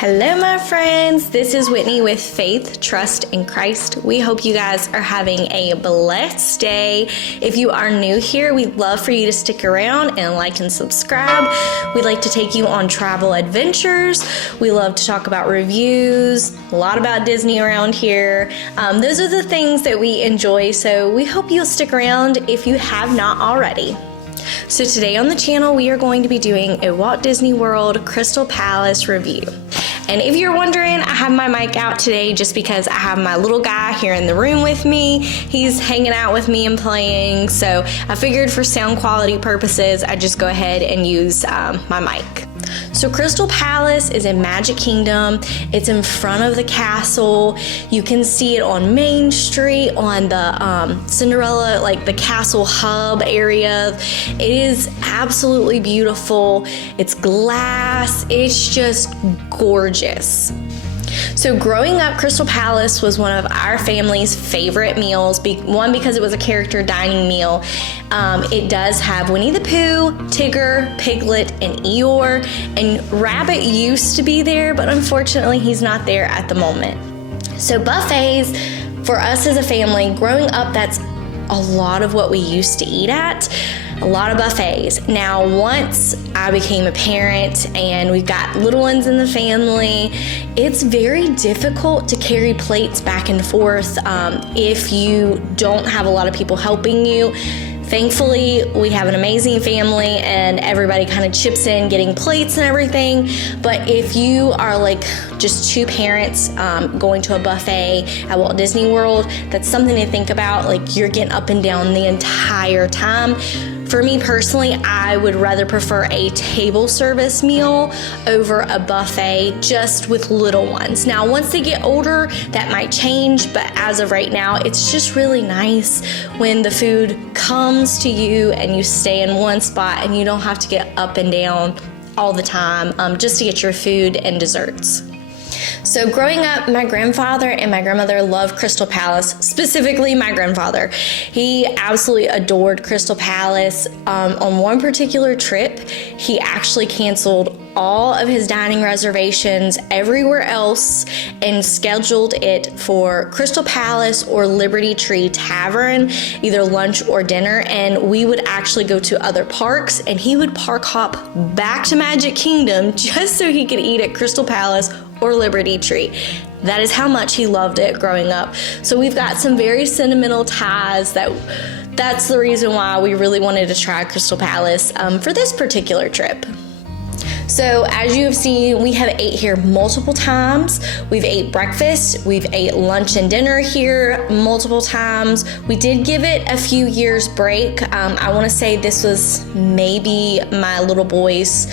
Hello, my friends. This is Whitney with Faith, Trust, and Christ. We hope you guys are having a blessed day. If you are new here, we'd love for you to stick around and like and subscribe. We like to take you on travel adventures. We love to talk about reviews, a lot about Disney around here. Those are the things that we enjoy, so we hope you'll stick around if you have not already. So today on the channel, we are going to be doing a Walt Disney World Crystal Palace review. And if you're wondering, I have my mic out today just because I have my little guy here in the room with me. He's hanging out with me and playing. So I figured for sound quality purposes, I'd just go ahead and use my mic. So Crystal Palace is in Magic Kingdom. It's in front of the castle. You can see it on Main Street, on the Cinderella, like the castle hub area. It is absolutely beautiful. It's glass. It's just gorgeous. So growing up, Crystal Palace was one of our family's favorite meals. One, because it was a character dining meal. It does have Winnie the Pooh, Tigger, Piglet, and Eeyore. And Rabbit used to be there, but unfortunately he's not there at the moment. So buffets, for us as a family, growing up, that's a lot of what we used to eat at. A lot of buffets. Now, once I became a parent and we've got little ones in the family, it's very difficult to carry plates back and forth if you don't have a lot of people helping you. Thankfully, we have an amazing family and everybody kind of chips in getting plates and everything. But if you are like just two parents going to a buffet at Walt Disney World, that's something to think about. Like, you're getting up and down the entire time. For me personally, I would rather prefer a table service meal over a buffet just with little ones. Now, once they get older, that might change, but as of right now, it's just really nice when the food comes to you and you stay in one spot and you don't have to get up and down all the time just to get your food and desserts. So growing up, my grandfather and my grandmother loved Crystal Palace, specifically my grandfather. He absolutely adored Crystal Palace. On one particular trip, he actually canceled all of his dining reservations everywhere else and scheduled it for Crystal Palace or Liberty Tree Tavern, either lunch or dinner, and we would actually go to other parks, and he would park hop back to Magic Kingdom just so he could eat at Crystal Palace or Liberty Tree. That is how much he loved it growing up. So we've got some very sentimental ties. That's the reason why we really wanted to try Crystal Palace for this particular trip. So as you have seen, we have ate here multiple times. We've ate breakfast, we've ate lunch and dinner here multiple times. We did give it a few years break. I want to say this was maybe my little boy's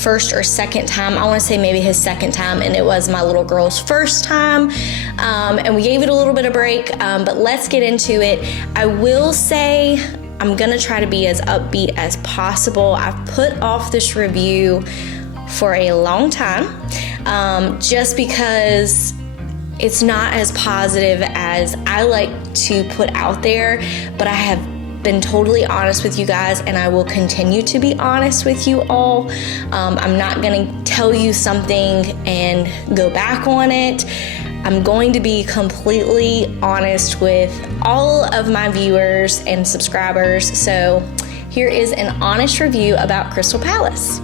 first or second time. I want to say maybe his second time, and it was my little girl's first time. And we gave it a little bit of break, but let's get into it. I will say I'm going to try to be as upbeat as possible. I've put off this review for a long time, just because it's not as positive as I like to put out there, but I have been totally honest with you guys, and I will continue to be honest with you all. I'm not going to tell you something and go back on it. I'm going to be completely honest with all of my viewers and subscribers. So here is an honest review about Crystal Palace.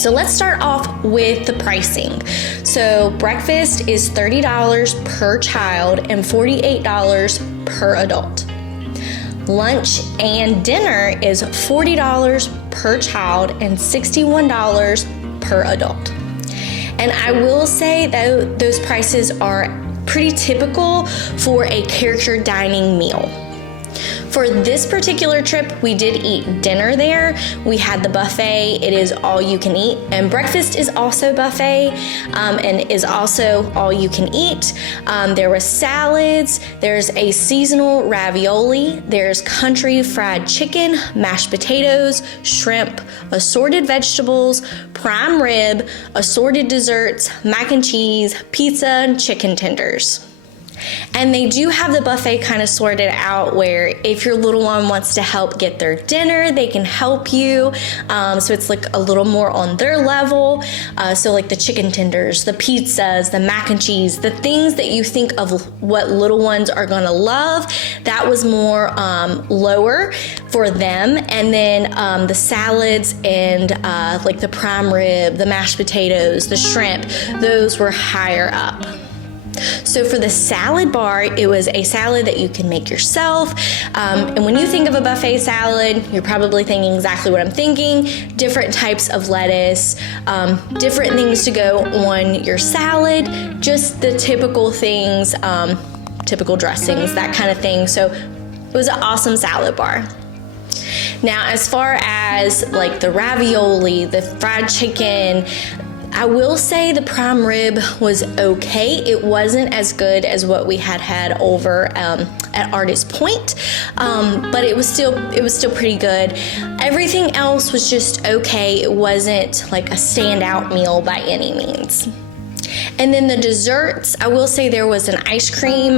So let's start off with the pricing. So breakfast is $30 per child and $48 per adult. Lunch and dinner is $40 per child and $61 per adult. And I will say that those prices are pretty typical for a character dining meal. For this particular trip, we did eat dinner there. We had the buffet. It is all you can eat. And breakfast is also buffet and is also all you can eat. There was salads. There's a seasonal ravioli. There's country fried chicken, mashed potatoes, shrimp, assorted vegetables, prime rib, assorted desserts, mac and cheese, pizza, and chicken tenders. And they do have the buffet kind of sorted out where if your little one wants to help get their dinner, they can help you. So it's like a little more on their level. So like the chicken tenders, the pizzas, the mac and cheese, the things that you think of what little ones are gonna love, that was more lower for them. And then the salads and like the prime rib, the mashed potatoes, the shrimp, those were higher up. So for the salad bar, it was a salad that you can make yourself. And when you think of a buffet salad, you're probably thinking exactly what I'm thinking. Different types of lettuce, different things to go on your salad, just the typical things, typical dressings, that kind of thing. So it was an awesome salad bar. Now, as far as like the ravioli, the fried chicken, I will say the prime rib was okay. It wasn't as good as what we had over at Artist Point, but it was still pretty good. Everything else was just okay. It wasn't like a standout meal by any means. And then the desserts, I will say there was an ice cream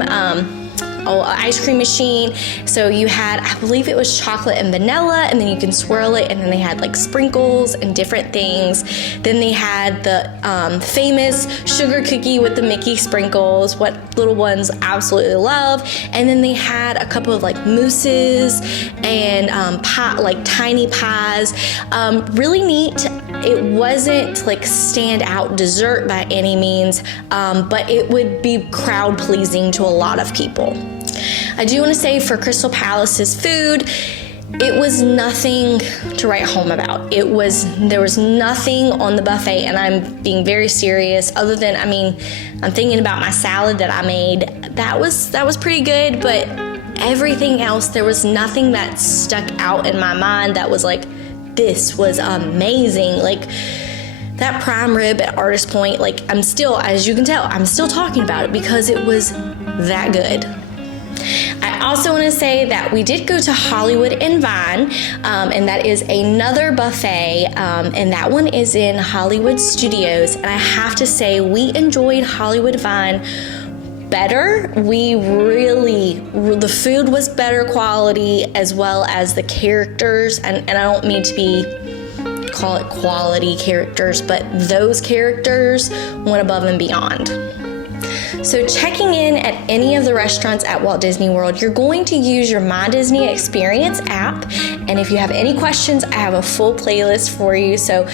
machine. So you had, I believe it was chocolate and vanilla, and then you can swirl it, and then they had like sprinkles and different things. Then they had the famous sugar cookie with the Mickey sprinkles, what little ones absolutely love. And then they had a couple of like mousses and like tiny pies. Really neat. It wasn't like standout dessert by any means, but it would be crowd pleasing to a lot of people. I do want to say for Crystal Palace's food, it was nothing to write home about. There was nothing on the buffet, and I'm being very serious, other than, I'm thinking about my salad that I made. That was pretty good, but everything else, there was nothing that stuck out in my mind that was like, this was amazing. Like that prime rib at Artist Point, like I'm still, as you can tell, I'm still talking about it because it was that good. I also want to say that we did go to Hollywood and Vine, and that is another buffet, and that one is in Hollywood Studios. And I have to say, we enjoyed Hollywood Vine better. The food was better quality, as well as the characters, and I don't mean to call it quality characters, but those characters went above and beyond. So checking in at any of the restaurants at Walt Disney World, you're going to use your My Disney Experience app. And if you have any questions, I have a full playlist for you. So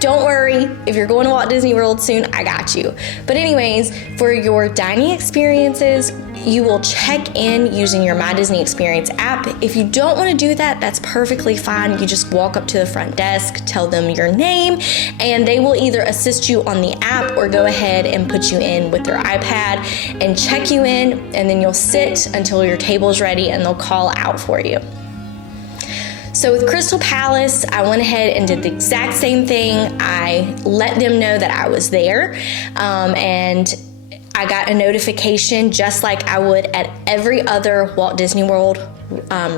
don't worry, if you're going to Walt Disney World soon, I got you. But anyways, for your dining experiences, you will check in using your My Disney Experience app. If you don't want to do that, that's perfectly fine. You just walk up to the front desk, tell them your name, and they will either assist you on the app or go ahead and put you in with their iPad and check you in, and then you'll sit until your table's ready and they'll call out for you. So with Crystal Palace, I went ahead and did the exact same thing. I let them know that I was there, and I got a notification just like I would at every other Walt Disney World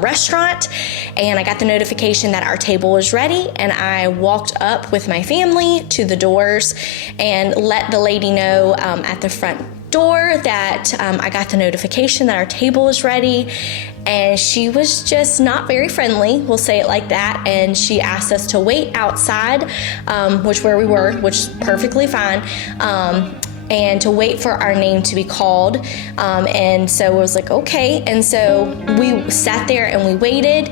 restaurant, and I got the notification that our table was ready, and I walked up with my family to the doors and let the lady know at the front door that I got the notification that our table was ready. And she was just not very friendly, we'll say it like that, and she asked us to wait outside, where we were, which is perfectly fine, and to wait for our name to be called, and so it was like, okay, and so we sat there and we waited,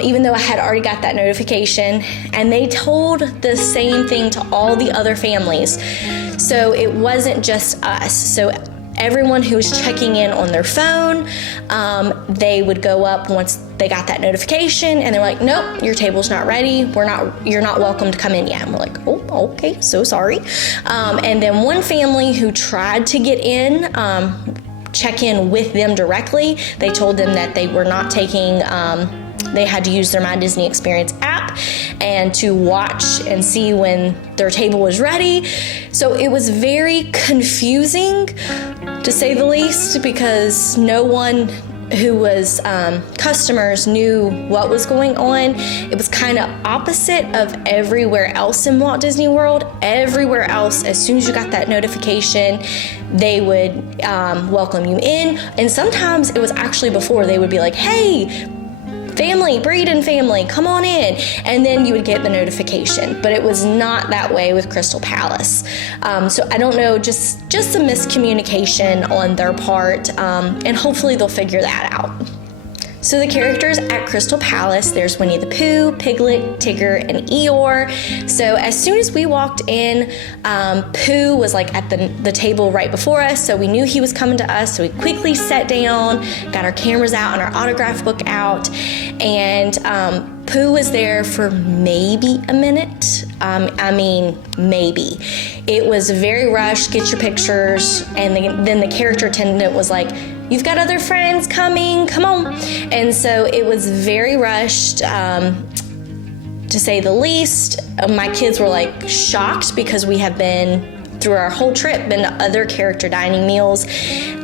even though I had already got that notification, and they told the same thing to all the other families, so it wasn't just us. So everyone who was checking in on their phone, they would go up once they got that notification, and they're like, nope, your table's not ready. You're not welcome to come in yet. And we're like, oh, okay, so sorry. And then one family who tried to get in, check in with them directly, they told them that they were not taking, they had to use their My Disney Experience app and to watch and see when their table was ready. So it was very confusing, to say the least, because no one who was customers knew what was going on. It was kind of opposite of everywhere else in Walt Disney World. Everywhere else, as soon as you got that notification, they would welcome you in. And sometimes it was actually before, they would be like, hey, family, Breeden family, come on in. And then you would get the notification. But it was not that way with Crystal Palace. So I don't know, just some miscommunication on their part. And hopefully they'll figure that out. So the characters at Crystal Palace, there's Winnie the Pooh, Piglet, Tigger, and Eeyore. So as soon as we walked in, Pooh was like at the table right before us, so we knew he was coming to us, so we quickly sat down, got our cameras out and our autograph book out, and Pooh was there for maybe a minute. Maybe. It was very rushed, get your pictures, and then the character attendant was like, you've got other friends coming, come on. And so it was very rushed, to say the least. My kids were like shocked because we have been through our whole trip, been to other character dining meals,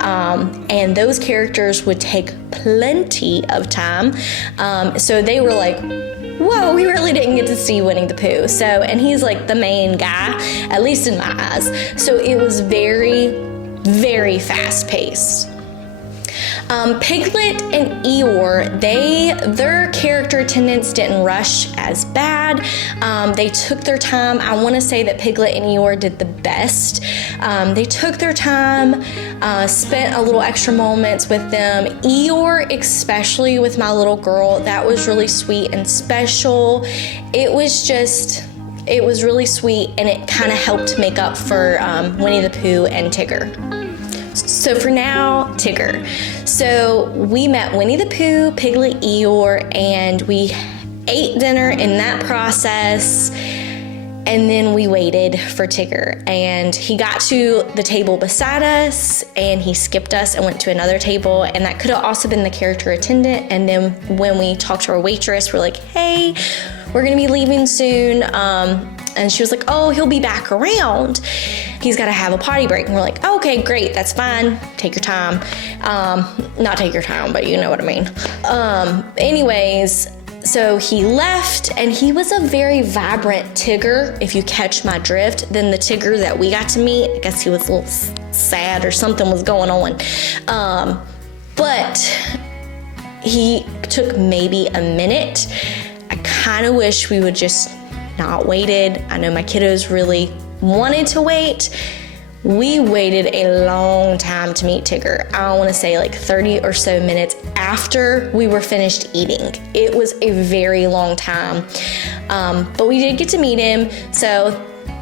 and those characters would take plenty of time. So they were like, whoa, we really didn't get to see Winnie the Pooh. So, and he's like the main guy, at least in my eyes. So it was very, very fast paced. Piglet and Eeyore, their character attendance didn't rush as bad. They took their time. I want to say that Piglet and Eeyore did the best. They took their time, spent a little extra moments with them. Eeyore, especially with my little girl, that was really sweet and special. It was really sweet, and it kind of helped make up for Winnie the Pooh and Tigger. So for now, Tigger. So we met Winnie the Pooh, Piglet, Eeyore, and we ate dinner in that process, and then we waited for Tigger. And he got to the table beside us, and he skipped us and went to another table, and that could have also been the character attendant. And then when we talked to our waitress, we're like, hey, we're gonna be leaving soon. And she was like, oh, he'll be back around. He's got to have a potty break. And we're like, oh, okay, great, that's fine. Take your time. Not take your time, but you know what I mean. Anyways, so he left, and he was a very vibrant Tigger, if you catch my drift, than the Tigger that we got to meet. I guess he was a little sad or something was going on. But he took maybe a minute. I kind of wish we would just not waited. I know my kiddos really wanted to wait. We waited a long time to meet Tigger. I want to say like 30 or so minutes after we were finished eating. It was a very long time. But we did get to meet him, so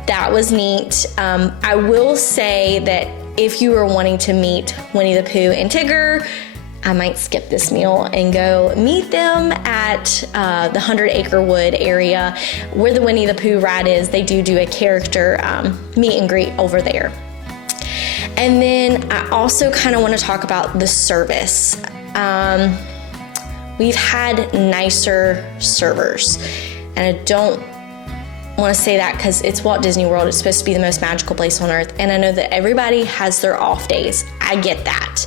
that was neat. I will say that if you were wanting to meet Winnie the Pooh and Tigger, I might skip this meal and go meet them at the 100 Acre Wood area where the Winnie the Pooh ride is. They do a character meet and greet over there. And then I also kind of want to talk about the service. We've had nicer servers, and I don't want to say that because it's Walt Disney World. It's supposed to be the most magical place on earth, and I know that everybody has their off days. I get that.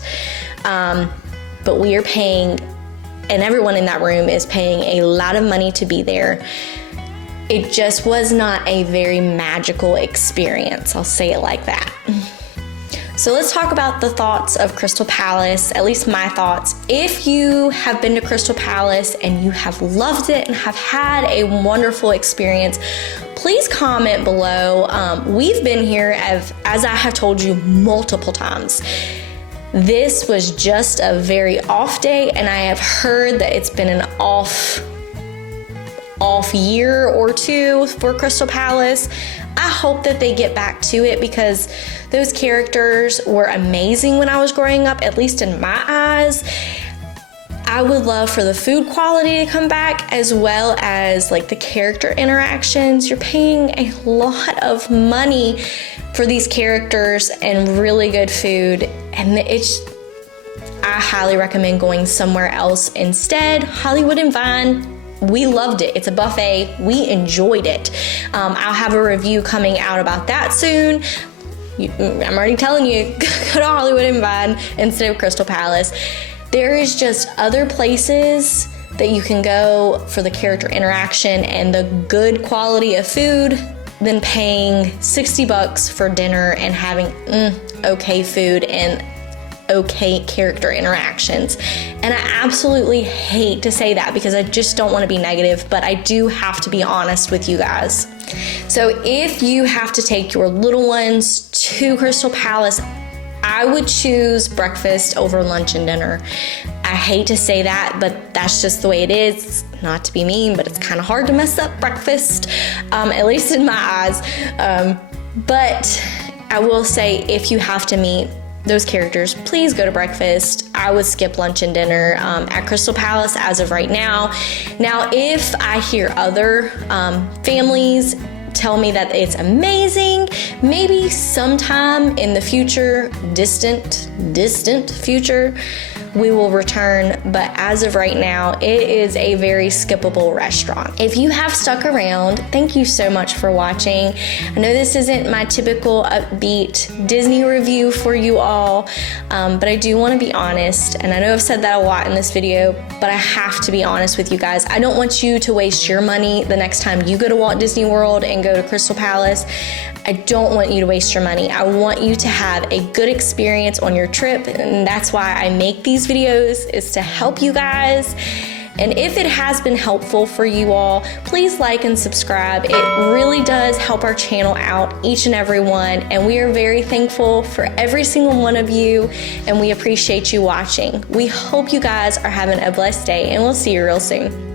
But we are paying, and everyone in that room is paying a lot of money to be there. It just was not a very magical experience. I'll say it like that. So let's talk about the thoughts of Crystal Palace, at least my thoughts. If you have been to Crystal Palace and you have loved it and have had a wonderful experience, please comment below. We've been here, as I have told you multiple times. This was just a very off day, and I have heard that it's been an off year or two for Crystal Palace. I hope that they get back to it because those characters were amazing when I was growing up, at least in my eyes. I would love for the food quality to come back, as well as like the character interactions. You're paying a lot of money for these characters and really good food, and I highly recommend going somewhere else instead. Hollywood and Vine, we loved it. It's a buffet. We enjoyed it. I'll have a review coming out about that soon. I'm already telling you, go to Hollywood and Vine instead of Crystal Palace. There is just other places that you can go for the character interaction and the good quality of food than paying $60 for dinner and having okay food and okay character interactions. And I absolutely hate to say that because I just don't want to be negative, but I do have to be honest with you guys. So if you have to take your little ones to Crystal Palace, I would choose breakfast over lunch and dinner. I hate to say that, but that's just the way it is. Not to be mean, but it's kind of hard to mess up breakfast, at least in my eyes. But I will say, if you have to meet those characters, please go to breakfast. I would skip lunch and dinner at Crystal Palace as of right now. Now, if I hear other families tell me that it's amazing, maybe sometime in the future, distant future, we will return, but as of right now, it is a very skippable restaurant. If you have stuck around, thank you so much for watching. I know this isn't my typical upbeat Disney review for you all, but I do want to be honest, and I know I've said that a lot in this video, but I have to be honest with you guys. I don't want you to waste your money the next time you go to Walt Disney World and go to Crystal Palace. I don't want you to waste your money. I want you to have a good experience on your trip, and that's why I make these videos, is to help you guys. And if it has been helpful for you all, please like and subscribe. It really does help our channel out, each and every one, and we are very thankful for every single one of you, and we appreciate you watching. We hope you guys are having a blessed day, and we'll see you real soon.